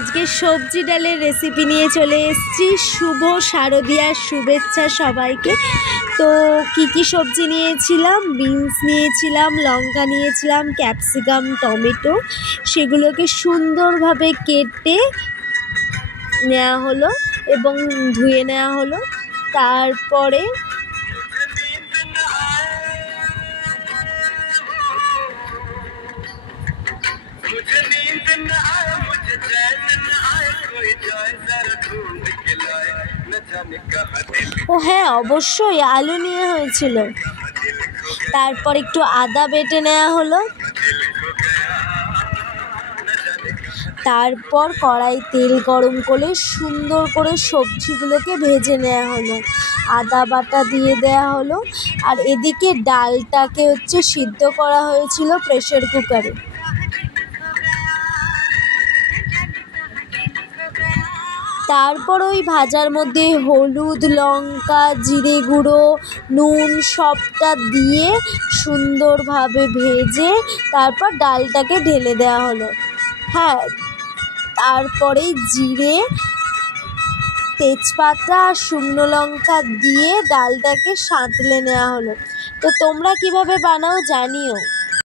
আজকে সবজি ডালের রেসিপি নিয়ে চলে এসেছি। শুভ শারদিয়ার শুভেচ্ছা সবাইকে। তো কি সবজি নিয়েছিলাম, বিনস নিয়েছিলাম, লঙ্কা নিয়েছিলাম, ক্যাপসিকাম, টমেটো, সেগুলোকে সুন্দরভাবে কেটে নেওয়া হলো এবং ধুয়ে নেওয়া হলো। তারপরে ও হ্যাঁ, অবশ্যই আলু নিয়ে হয়েছিল। তারপর একটু আদা বেটে নেওয়া হলো। তারপর কড়াই তেল গরম করে সুন্দর করে সবজিগুলোকে ভেজে নেওয়া হলো। আদা বাটা দিয়ে দেওয়া হলো। আর এদিকে ডালটাকে সিদ্ধ করা হয়েছিল প্রেসার কুকারে। তারপর ওই ভাজার মধ্যে হলুদ, লঙ্কা, জিরে গুঁড়ো, নুন সবটা দিয়ে সুন্দরভাবে ভেজে তারপর ডালটাকে ঢেলে দেওয়া হলো। হ্যাঁ, তারপরে জিরে, তেজপাতা আর শুকনো লঙ্কা দিয়ে ডালটাকে সাঁতলে নেওয়া হলো। তো তোমরা কিভাবে বানাও জানিও।